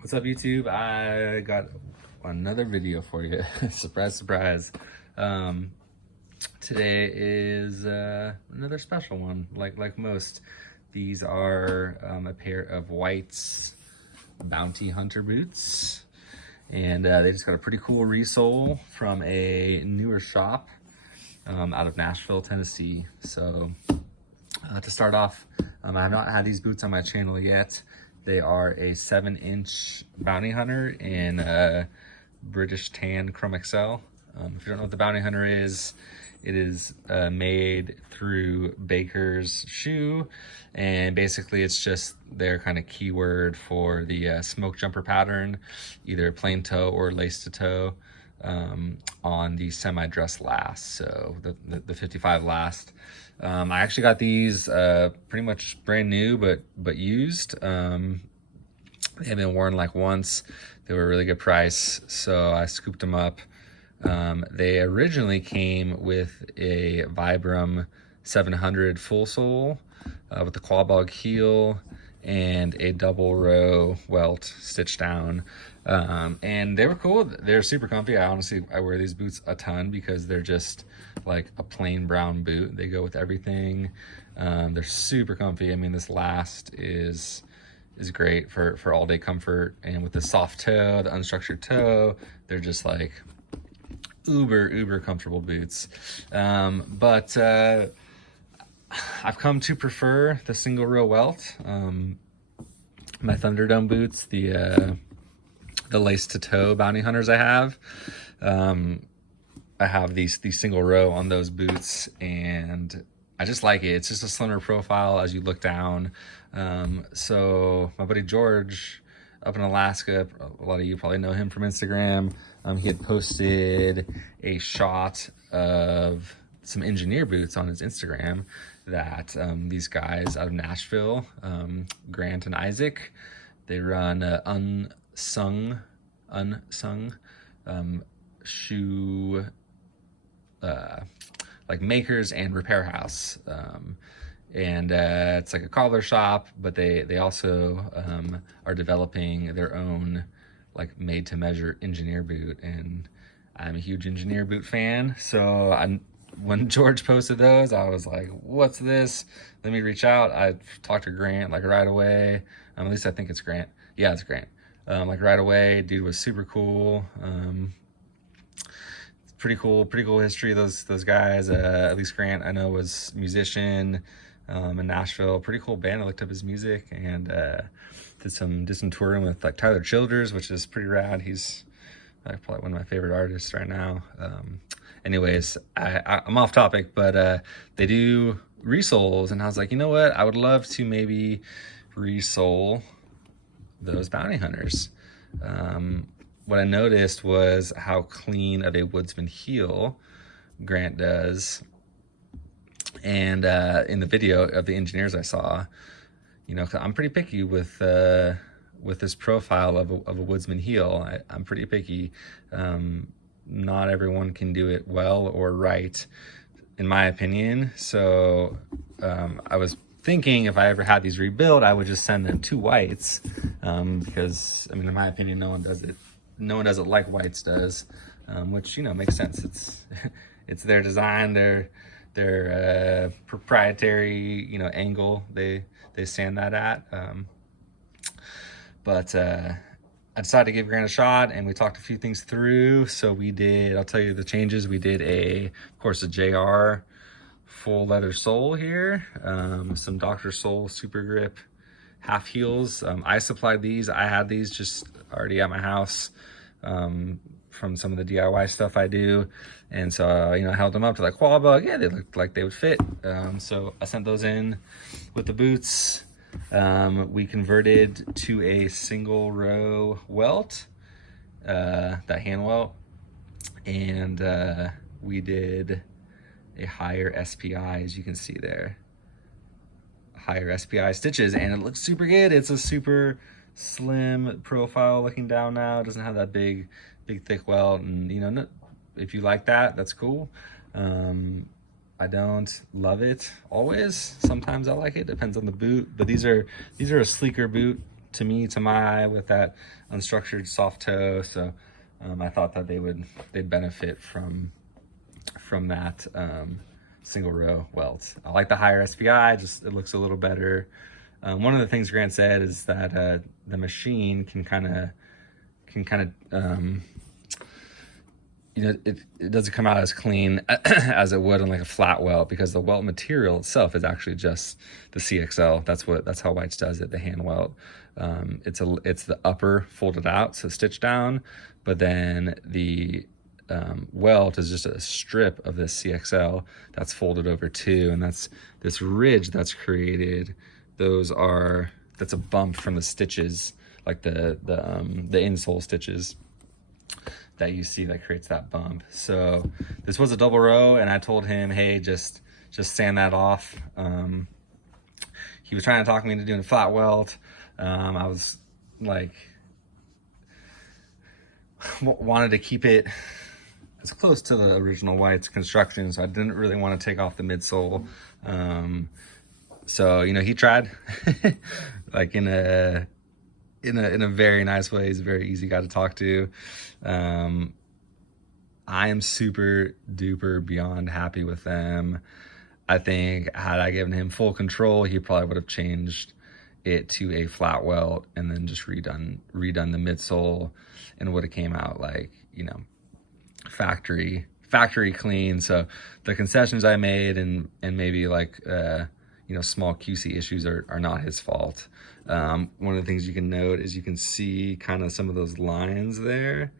What's up, YouTube? I got another video for you. Surprise, surprise. Um, Today is another special one, like most. These are a pair of White's Bounty Hunter boots, and they just got a pretty cool resole from a newer shop out of Nashville, Tennessee. So to start off, I have not had these boots on my channel yet. They are a 7-inch Bounty Hunter in British Tan Chrome XL. If you don't know what the Bounty Hunter is, it is made through Baker's Shoe, and basically it's just their kind of keyword for the smoke jumper pattern, either plain toe or lace to toe, on the semi-dress last, so the 55 last. I actually got these pretty much brand new, but used. They had been worn like once. They were a really good price, so I scooped them up. They originally came with a Vibram 700 full sole with a claw bog heel and a double row welt stitched down. And they were cool. They're super comfy. I wear these boots a ton because they're just like a plain brown boot. They go with everything. They're super comfy. I mean, this last is great for all day comfort, and with the soft toe, the unstructured toe, they're just like uber comfortable boots. But I've come to prefer the single row welt. My Thunderdome boots, the lace to toe Bounty Hunters I have these single row on those boots, and I just like it. It's just a slimmer profile as you look down. So my buddy George up in Alaska, a lot of you probably know him from Instagram. He had posted a shot of some engineer boots on his Instagram that these guys out of Nashville, Grant and Isaac, they run Unsung shoe like makers and repair house, and it's like a cobbler shop, but they also are developing their own like made to measure engineer boot, and I'm a huge engineer boot fan. So when George posted those, I was like, what's this? Let me reach out. I talked to Grant like right away. At least I think it's Grant. Yeah, it's Grant. Like right away, dude was super cool. Pretty cool history. Those guys, at least Grant I know was musician in Nashville. Pretty cool band. I looked up his music and did some touring with like Tyler Childers, which is pretty rad. He's probably one of my favorite artists right now. Anyways, I'm off topic, but they do resoles, and I was like, you know what? I would love to maybe resole those Bounty Hunters. What I noticed was how clean of a Woodsman heel Grant does. And in the video of the engineers I saw, you know, I'm pretty picky with this profile of a Woodsman heel. I'm pretty picky. Not everyone can do it well or right, in my opinion. So I was thinking if I ever had these rebuilt, I would just send them to White's, because I mean, in my opinion, no one does it like White's does, which, you know, makes sense. It's their design, their proprietary, you know, angle they sand that at. But I decided to give Grant a shot, and we talked a few things through. So I'll tell you the changes. We did of course, a JR full leather sole here, some Dr. Soul supergrip half heels. I supplied these. I had these just already at my house from some of the DIY stuff I do, and so you know, I held them up to like claw bug. Yeah, they looked like they would fit. So I sent those in with the boots. We converted to a single row welt, that hand welt, and we did a higher SPI, as you can see there, higher SPI stitches, and it looks super good. It's a super slim profile looking down now. It doesn't have that big thick welt, and you know, if you like that, that's cool. I don't love it always. Sometimes I like it, depends on the boot, but these are a sleeker boot. to my eye with that unstructured soft toe. So I thought that they'd benefit from that single row welt. I like the higher SPI, just it looks a little better. One of the things Grant said is that the machine can kind of it doesn't come out as clean as it would on like a flat welt, because the welt material itself is actually just the CXL. That's how White's does it, the hand welt. It's the upper folded out, so stitched down, but then the welt is just a strip of this CXL that's folded over too, and that's this ridge that's created. That's a bump from the stitches, like the insole stitches that you see that creates that bump. So this was a double row, and I told him, hey, just sand that off. He was trying to talk me into doing a flat welt. I was like, wanted to keep it as close to the original White's construction, so I didn't really want to take off the midsole. So he tried, like in a very nice way. He's a very easy guy to talk to. I am super duper beyond happy with them. I think had I given him full control, he probably would have changed it to a flat welt and then just redone the midsole, and would have came out like, factory clean. So the concessions I made and maybe like small QC issues are not his fault. One of the things you can note is you can see kind of some of those lines there,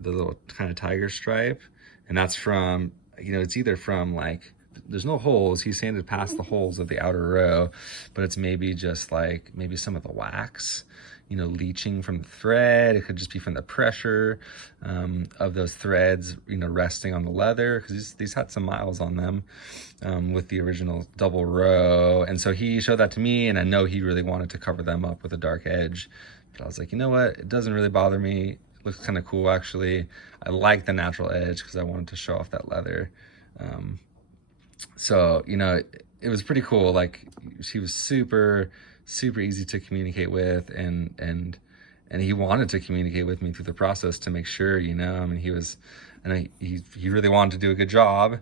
the little kind of tiger stripe, and that's from, it's either from like, there's no holes, he sanded past the holes of the outer row, but it's maybe just like maybe some of the wax leaching from the thread. It could just be from the pressure of those threads resting on the leather, because these had some miles on them with the original double row. And so he showed that to me, and I know he really wanted to cover them up with a dark edge, but I was like, you know what, it doesn't really bother me. It looks kind of cool, actually. I like the natural edge because I wanted to show off that leather. So it was pretty cool. Like, she was super easy to communicate with, and he wanted to communicate with me through the process to make sure, he really wanted to do a good job,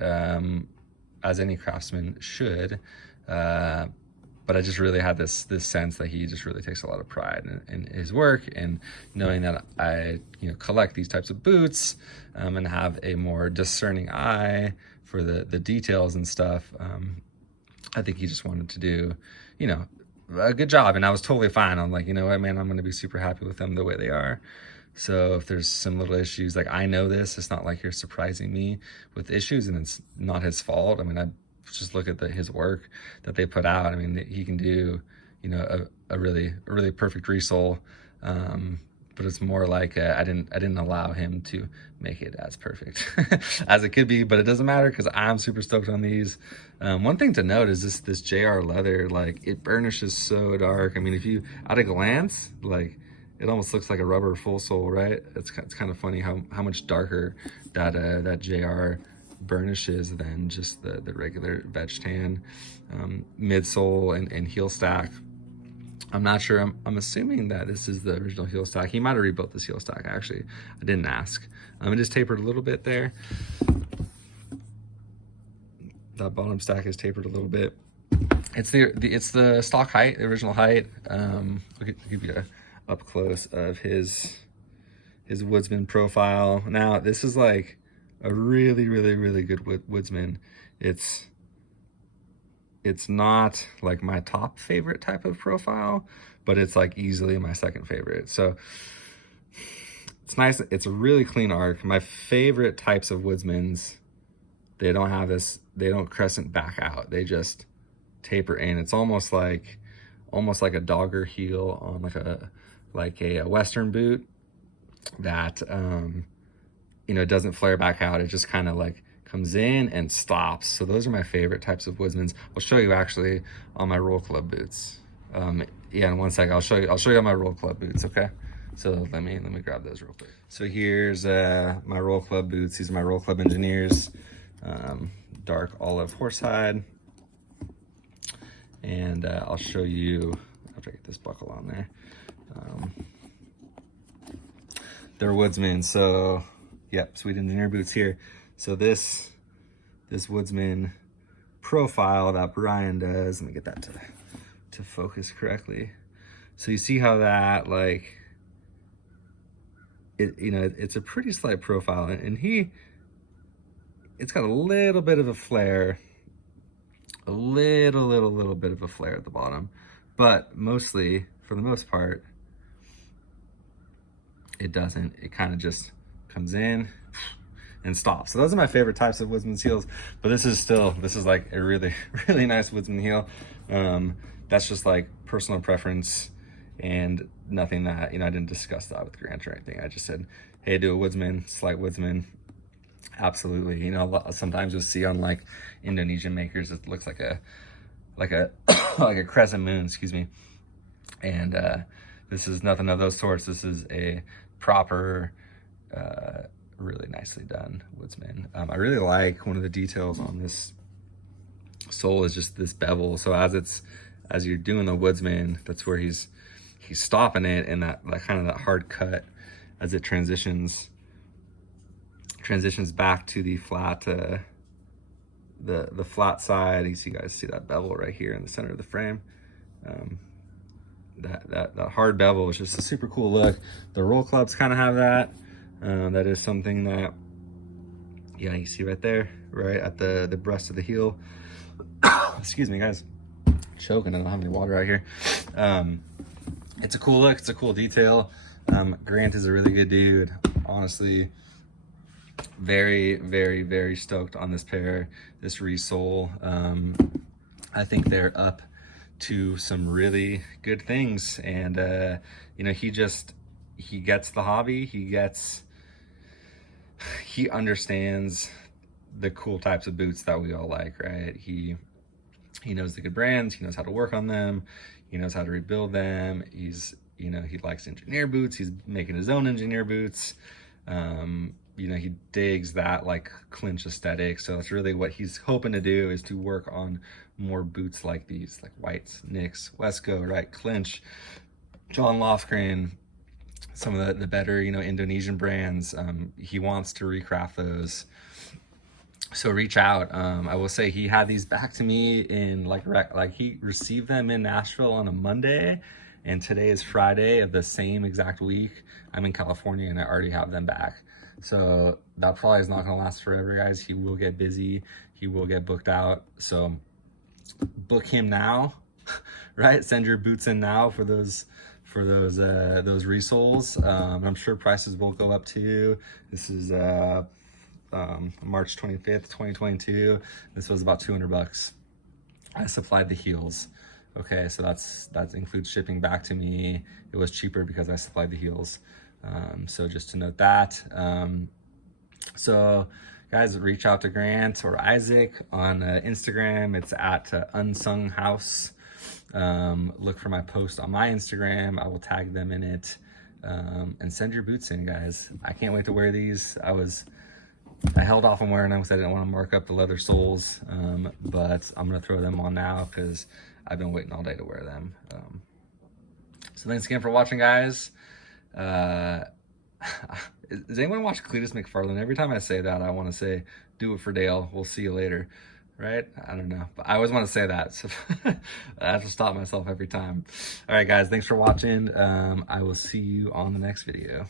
as any craftsman should. But I just really had this sense that he just really takes a lot of pride in his work, and knowing that I collect these types of boots, and have a more discerning eye for the details and stuff. I think he just wanted to do a good job, and I was totally fine. I'm like, you know what, man, I'm gonna be super happy with them the way they are. So if there's some little issues, like, I know this, it's not like you're surprising me with issues, and it's not his fault. I mean, I just look at his work that they put out. I mean, he can do a really perfect resole, but it's more like I didn't allow him to make it as perfect as it could be, but it doesn't matter because I'm super stoked on these. One thing to note is this JR leather, like, it burnishes so dark. I mean, if you at a glance, like, it almost looks like a rubber full sole, right? It's kind of funny how much darker that JR burnishes than just the regular veg tan. Midsole and heel stack, I'm not sure. I'm assuming that this is the original heel stack. He might have rebuilt this heel stack, actually. I didn't ask. It just tapered a little bit there. That bottom stack is tapered a little bit. It's the stock height, the original height. I'll give you a up close of his Woodsman profile. Now, this is like a really good Woodsman. It's not like my top favorite type of profile, but it's like easily my second favorite. So it's nice. It's a really clean arc. My favorite types of Woodsmans, they don't have this, they don't crescent back out. They just taper in. It's almost like a dogger heel on like a Western boot that, it doesn't flare back out. It just kind of like comes in and stops. So those are my favorite types of Woodsmans. I'll show you actually on my Roll Club boots. Yeah, in 1 second, I'll show you on my Roll Club boots, okay? So let me grab those real quick. So here's my Roll Club boots. These are my Roll Club Engineers, dark olive horsehide. And I'll show you a try to get this buckle on there. They're Woodsman, so yep, sweet engineer boots here. So this Woodsman profile that Brian does, let me get that to focus correctly. So you see how that, like, it, you know, it's a pretty slight profile, and it's got a little bit of a flare, a little bit of a flare at the bottom, but mostly, for the most part, it doesn't. It kind of just comes in and stops. So those are my favorite types of Woodsman heels, but this is like a really, really nice Woodsman heel. That's just like personal preference and nothing that, you know, I didn't discuss that with Grant or anything. I just said, hey, do a Woodsman, slight Woodsman. Absolutely. You know, sometimes you'll see on like Indonesian makers, it looks like a like a crescent moon, excuse me. And this is nothing of those sorts. This is a proper, really nicely done Woodsman. I really like one of the details on this sole is just this bevel. So as you're doing the Woodsman, that's where he's stopping it, and that kind of that hard cut as it transitions back to the flat, the flat side. You guys see that bevel right here in the center of the frame. That hard bevel is just a super cool look. The roll clubs kind of have that. That is something that, yeah, you see right there, right at the breast of the heel. Excuse me, guys, choking. I don't have any water out here. It's a cool look. It's a cool detail. Grant is a really good dude. Honestly, very, very, very stoked on this pair, this Resole. I think they're up to some really good things, and you know, he gets the hobby. He understands the cool types of boots that we all like, right? He knows the good brands. He knows how to work on them. He knows how to rebuild them. You know, he likes engineer boots. He's making his own engineer boots. You know, he digs that like clinch aesthetic. So it's really what he's hoping to do, is to work on more boots like these, like Whites, Nicks, Wesco, right? Clinch, John Lofgren, some of the better, you know, Indonesian brands. He wants to recraft those. So reach out. I will say he had these back to me in like he received them in Nashville on a Monday, and today is Friday of the same exact week. I'm in California and I already have them back. So that probably is not gonna last forever, guys. He will get busy. He will get booked out. So book him now, right? Send your boots in now for those resoles. I'm sure prices will go up too. This is March 25th, 2022. This was about $200. I supplied the heels. Okay, so that includes shipping back to me. It was cheaper because I supplied the heels. So just to note that. So guys, reach out to Grant or Isaac on Instagram. It's at Unsung House. Look for my post on my Instagram. I will tag them in it. And send your boots in, guys. I can't wait to wear these. I held off on wearing them because I didn't want to mark up the leather soles, but I'm gonna throw them on now because I've been waiting all day to wear them. So thanks again for watching, guys. Does anyone watch Cletus McFarland? Every time I say that, I want to say, do it for Dale. We'll see you later. Right? I don't know, but I always want to say that, so I have to stop myself every time. All right, guys, thanks for watching. I will see you on the next video.